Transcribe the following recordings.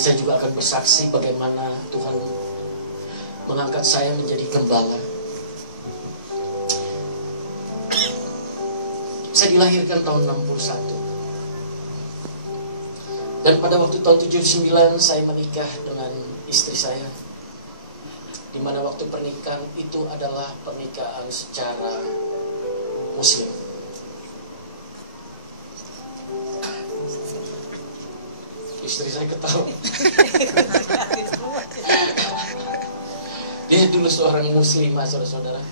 saya juga akan bersaksi bagaimana Tuhan mengangkat saya menjadi gembala. Saya dilahirkan tahun 61. Dan pada waktu tahun 79 saya menikah dengan istri saya. Di mana waktu pernikahan itu adalah pernikahan secara Muslim. Istri saya ketawa. Dia dulu seorang muslimah, saudara-saudara.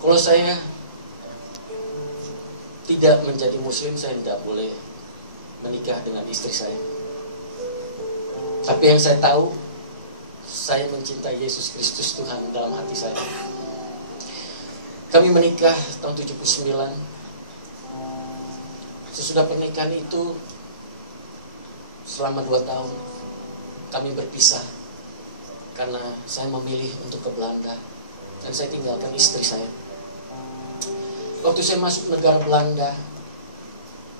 Kalau saya tidak menjadi muslim, saya tidak boleh menikah dengan istri saya. Tapi yang saya tahu, saya mencintai Yesus Kristus Tuhan dalam hati saya. Kami menikah tahun 79. Sesudah pernikahan itu, selama 2 tahun, kami berpisah. Karena saya memilih untuk ke Belanda. Dan saya tinggalkan istri saya. Waktu saya masuk negara Belanda,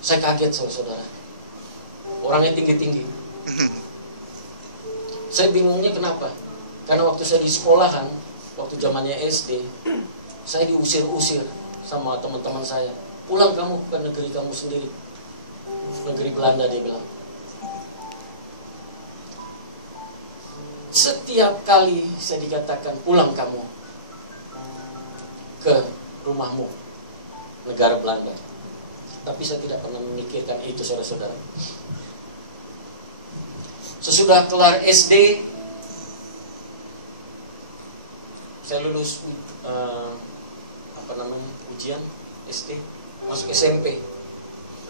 saya kaget, saudara-saudara. Orangnya tinggi-tinggi. Saya bingungnya kenapa? Karena waktu saya di sekolahan, waktu zamannya SD, saya diusir-usir sama teman-teman saya. Pulang kamu ke negeri kamu sendiri. Negeri Belanda, dia bilang. Setiap kali saya dikatakan pulang kamu ke rumahmu, negara Belanda. Tapi saya tidak pernah memikirkan itu, saudara-saudara. Sesudah kelar SD, saya lulus ujian SD, masuk SMP.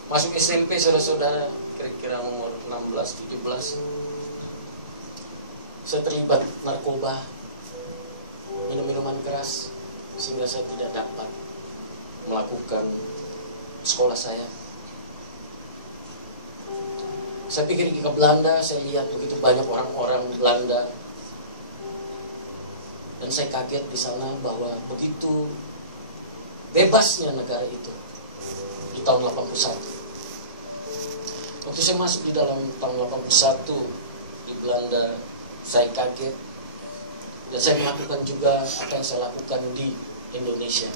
Masuk SMP, saudara-saudara, kira-kira umur 16-17. Saya terlibat narkoba, minum-minuman keras, sehingga saya tidak dapat melakukan sekolah saya. Saya pikir ke Belanda, saya lihat begitu banyak orang-orang Belanda, dan saya kaget di sana bahwa begitu bebasnya negara itu di tahun 81. Waktu saya masuk di dalam tahun 81 di Belanda, saya kaget, dan saya melakukan juga apa yang saya lakukan di Indonesia.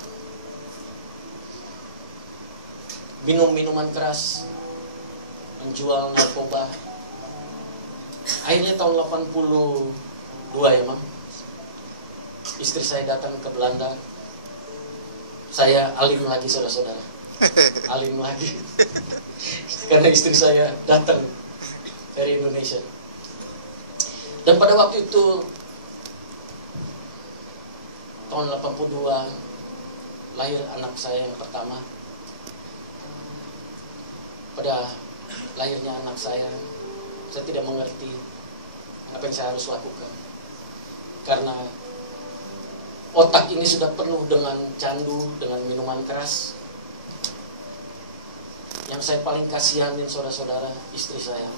Minum minuman keras, menjual narkoba. Akhirnya tahun 82 ya, Mam, istri saya datang ke Belanda. Saya alim lagi, saudara-saudara. Alim lagi. Karena istri saya datang dari Indonesia. Dan pada waktu itu tahun 82 lahir anak saya yang pertama. Pada lahirnya anak saya tidak mengerti apa yang saya harus lakukan. Karena otak ini sudah penuh dengan candu, dengan minuman keras. Yang saya paling kasihanin, saudara-saudara, istri saya.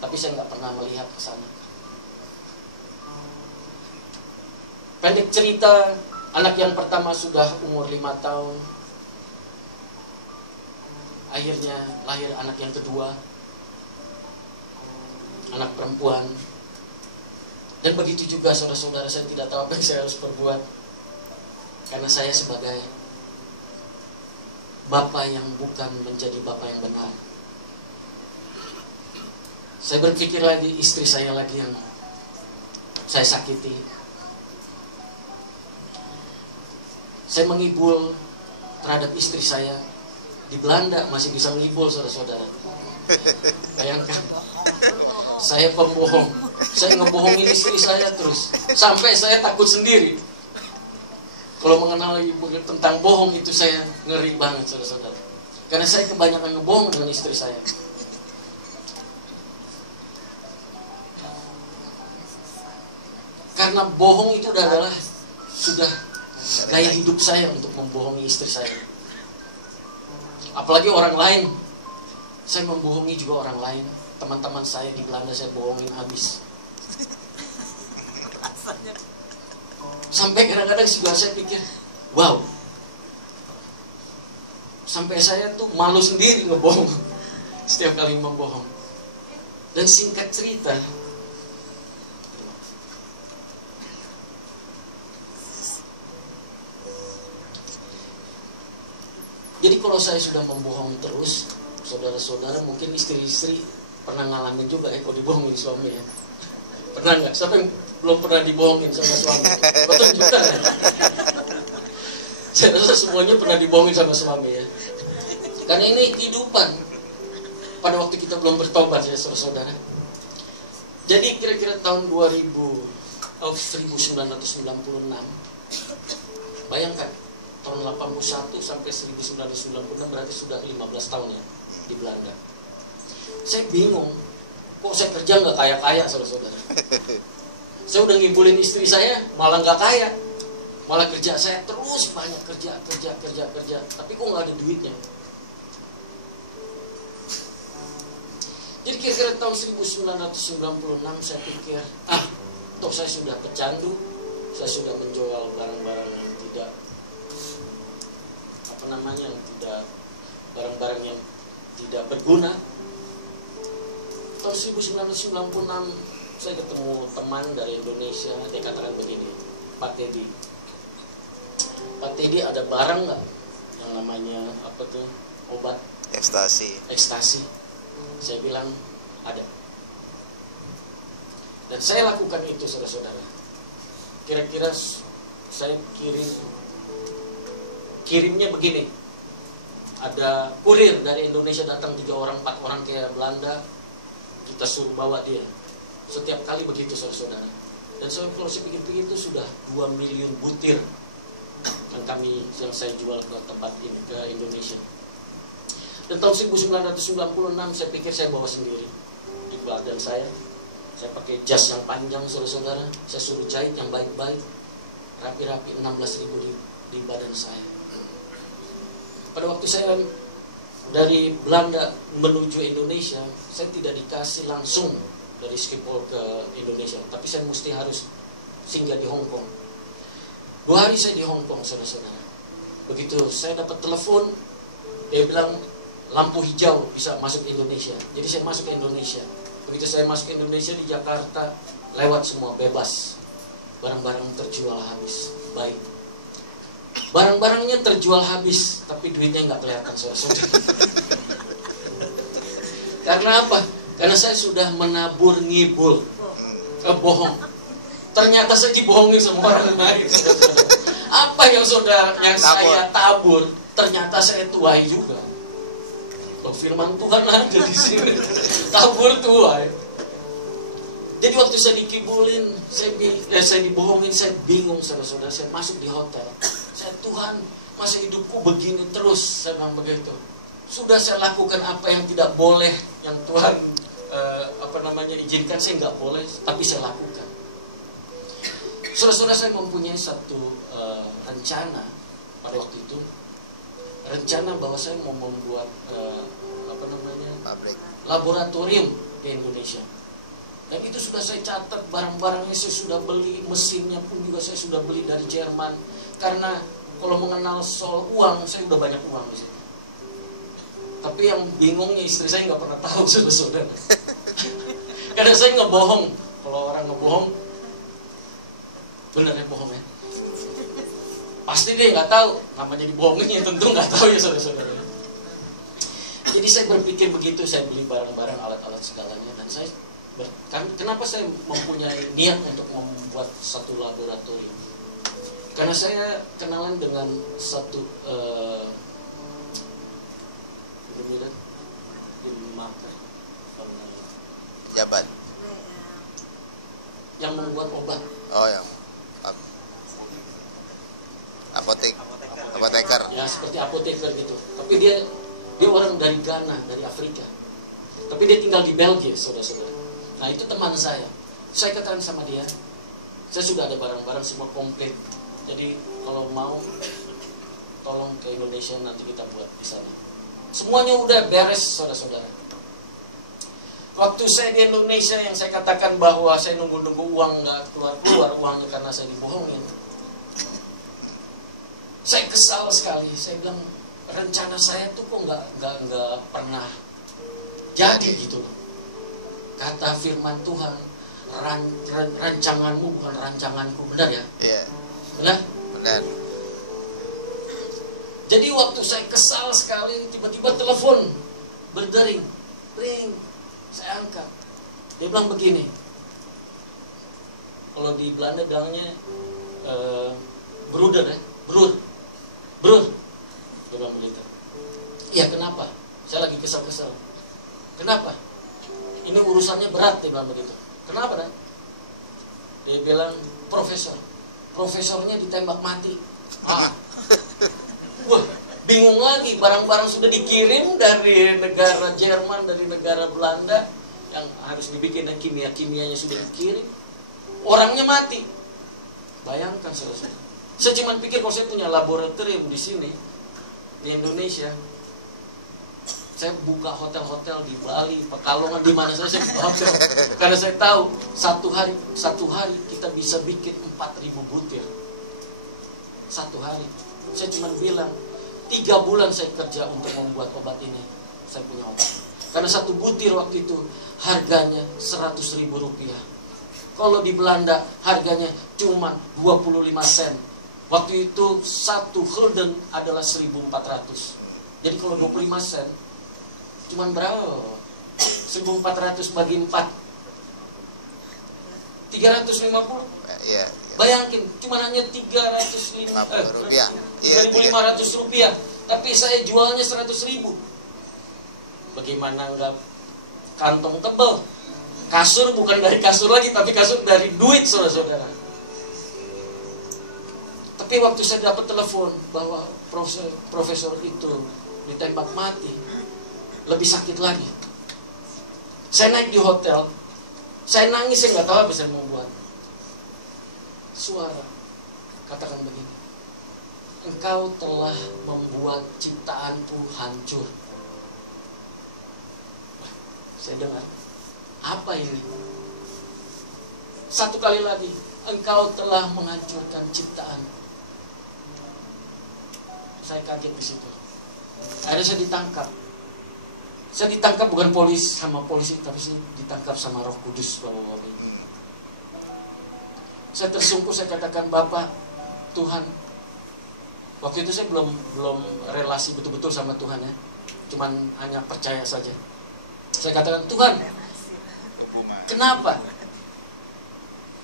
Tapi saya nggak pernah melihat ke sana. Pendek cerita, anak yang pertama sudah umur 5 tahun. Akhirnya lahir anak yang kedua, anak perempuan. Dan begitu juga, saudara-saudara, saya tidak tahu apa yang saya harus perbuat. Karena saya sebagai bapak yang bukan menjadi bapak yang benar. Saya berpikir lagi, istri saya lagi yang saya sakiti. Saya mengibul terhadap istri saya. Di Belanda masih bisa ngibul, saudara-saudara. Bayangkan, saya pembohong. Saya ngebohongin istri saya terus. Sampai saya takut sendiri. Kalau mengenal tentang bohong itu saya ngeri banget, saudara-saudara. Karena saya kebanyakan ngebohong dengan istri saya. Karena bohong itu adalah sudah gaya hidup saya untuk membohongi istri saya. Apalagi orang lain. Saya membohongi juga orang lain. Teman-teman saya di Belanda saya bohongin habis. Sampai kadang-kadang juga saya pikir, wow. Sampai saya tuh malu sendiri ngebohong. Setiap kali membohong. Dan singkat cerita, jadi kalau saya sudah membohong terus, saudara-saudara mungkin istri-istri pernah ngalamin juga ya kalau dibohongin suami ya. Pernah nggak? Siapa yang belum pernah dibohongin sama suami? Betul juga ya? Saya rasa semuanya pernah dibohongin sama suami ya. Karena ini kehidupan pada waktu kita belum bertobat ya saudara-saudara. Jadi kira-kira tahun 1996, bayangkan tahun 81 sampai 1996 berarti sudah 15 tahun ya di Belanda. Saya bingung, kok saya kerja nggak kaya-kaya saudara-saudara. Saya udah ngibulin istri saya, malah nggak kaya. Malah kerja saya terus banyak kerja, tapi kok nggak ada duitnya. Jadi kira-kira tahun 1996 saya pikir, toh saya sudah pecandu, saya sudah menjual barang-barang yang tidak, barang-barang yang tidak berguna. Tahun 1996 saya ketemu teman dari Indonesia, dia katakan begini, Pak Teddy, ada barang nggak yang namanya obat ekstasi? Saya bilang ada. Dan saya lakukan itu saudara-saudara. Kira-kira saya kirimnya begini. Ada kurir dari Indonesia datang 3 orang 4 orang ke Belanda, kita suruh bawa dia. Setiap kali begitu saudara-saudara. Dan kalau saya pikir-pikir itu sudah 2 miliar butir yang saya jual ke tempat ini, ke Indonesia. Dan tahun 1996 saya pikir saya bawa sendiri di badan saya pakai jas yang panjang saudara-saudara, saya suruh jahit yang baik-baik, rapi-rapi 16.000 di badan saya. Pada waktu saya dari Belanda menuju Indonesia, saya tidak dikasih langsung dari Schiphol ke Indonesia, tapi saya harus singgah di Hong Kong. 2 hari saya di Hong Kong saudara-saudara. Begitu saya dapat telepon, dia bilang lampu hijau bisa masuk Indonesia. Jadi saya masuk ke Indonesia. Begitu saya masuk ke Indonesia di Jakarta, lewat semua bebas. Barang-barang terjual habis. Baik. Barang-barangnya terjual habis, tapi duitnya nggak kelihatan saudara-saudara. Karena apa? Karena saya sudah menabur ngibul, bohong. Ternyata saya dibohongin sama orang lain. Apa yang saya tabur? Ternyata saya tuai juga. Firman Tuhan ada di sini. Tabur tuai. Jadi waktu saya dikibulin, saya dibohongin, saya bingung saudara-saudara. Saya masuk di hotel. Tuhan, masa hidupku begini terus, saya bilang begitu. Sudah saya lakukan apa yang tidak boleh, yang Tuhan izinkan saya nggak boleh, tapi saya lakukan. Saudara-saudara, saya mempunyai satu rencana pada waktu itu. Rencana bahwa saya mau membuat laboratorium di Indonesia. Dan itu sudah saya catat, barang-barangnya saya sudah beli, mesinnya pun juga saya sudah beli dari Jerman. Karena kalau mengenal soal uang, saya udah banyak uang di situ. Tapi yang bingungnya istri saya nggak pernah tahu saudara-saudara. Karena saya ngebohong. Kalau orang ngebohong, bener ya bohong ya. Pasti dia nggak tahu, namanya dibohongin ya tentu nggak tahu ya saudara-saudara. Jadi saya berpikir begitu, saya beli barang-barang, alat-alat segalanya, dan saya kenapa saya mempunyai niat untuk membuat satu laboratorium? Karena saya kenalan dengan satu jabat yang membuat obat. Oh, yang apoteker. Ya seperti apoteker gitu. Tapi dia orang dari Ghana, dari Afrika. Tapi dia tinggal di Belgia, saudara-saudara. Nah itu teman saya. Saya katakan sama dia, saya sudah ada barang-barang semua komplit. Jadi kalau mau, tolong ke Indonesia nanti kita buat di sana. Semuanya udah beres, saudara-saudara. Waktu saya di Indonesia yang saya katakan bahwa saya nunggu-nunggu uang nggak keluar uangnya karena saya dibohongin. Saya kesal sekali. Saya bilang rencana saya tuh kok nggak pernah jadi gitu loh. kata firman Tuhan, rancanganmu bukan rancanganku. Benar ya? Iya. Benar? Benar. Jadi waktu saya kesal sekali, tiba-tiba telepon berdering, ring, saya angkat. Dia bilang begini, kalau di Belanda bilangnya broeder ya, brur, dia bilang begitu. Iya, kenapa? Saya lagi kesal-kesal. Kenapa? Ini urusannya berat, dia bilang begitu. Kenapa, Dan? Dia bilang, profesornya ditembak mati. Wah, bingung lagi, barang-barang sudah dikirim dari negara Jerman, dari negara Belanda, yang harus dibikin kimia-kimianya sudah dikirim, orangnya mati. Bayangkan, saudara. Saya cuma pikir kalau saya punya laboratorium di sini, di Indonesia, saya buka hotel-hotel di Bali, Pekalongan, di mana saja saya buka hotel. Karena saya tahu satu hari kita bisa bikin 4.000 butir. Satu hari. Saya cuma bilang 3 bulan saya kerja untuk membuat obat ini. Saya punya obat. Karena satu butir waktu itu harganya 100.000 rupiah. Kalau di Belanda harganya cuma 25 sen. Waktu itu satu gulden adalah 1.400. Jadi kalau 25 sen cuman berapa? 1.400 bagi 4 350. Iya. Bayangin, cuma hanya 3.500 rupiah. Tapi saya jualnya 100.000. Bagaimana enggak kantong tebal? Kasur bukan dari kasur lagi, tapi kasur dari duit, saudara-saudara. Tapi waktu saya dapat telepon bahwa profesor itu ditembak mati, lebih sakit lagi. Saya naik di hotel, saya nangis, saya nggak tahu apa saya mau buat. Suara katakan begini, engkau telah membuat ciptaanku hancur. Saya dengar, apa ini? Satu kali lagi, engkau telah menghancurkan ciptaan. Saya kaget di situ. Akhirnya saya ditangkap. Saya ditangkap bukan sama polisi, tapi saya ditangkap sama Roh Kudus, Bapak-bapak Ibu. Saya tersungkur, saya katakan, Bapak, Tuhan. Waktu itu saya belum relasi betul-betul sama Tuhan ya. Cuman hanya percaya saja. Saya katakan, Tuhan, kenapa?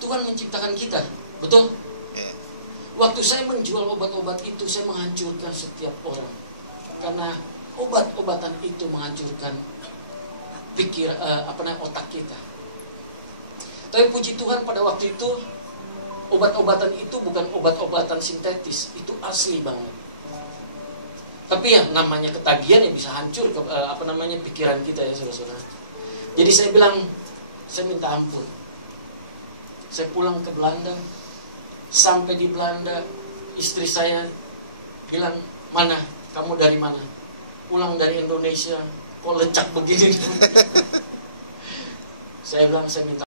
Tuhan menciptakan kita, betul? Waktu saya menjual obat-obat itu, saya menghancurkan setiap orang. Karena obat-obatan itu menghancurkan otak kita. Tapi puji Tuhan pada waktu itu, obat-obatan itu bukan obat-obatan sintetis, itu asli banget. Tapi ya namanya ketagihan ya bisa hancur pikiran kita ya, saudara-saudara. Jadi saya bilang, saya minta ampun. Saya pulang ke Belanda. Sampai di Belanda, istri saya bilang, mana? Kamu dari mana? Pulang dari Indonesia, kok lecak begini? Saya bilang, saya minta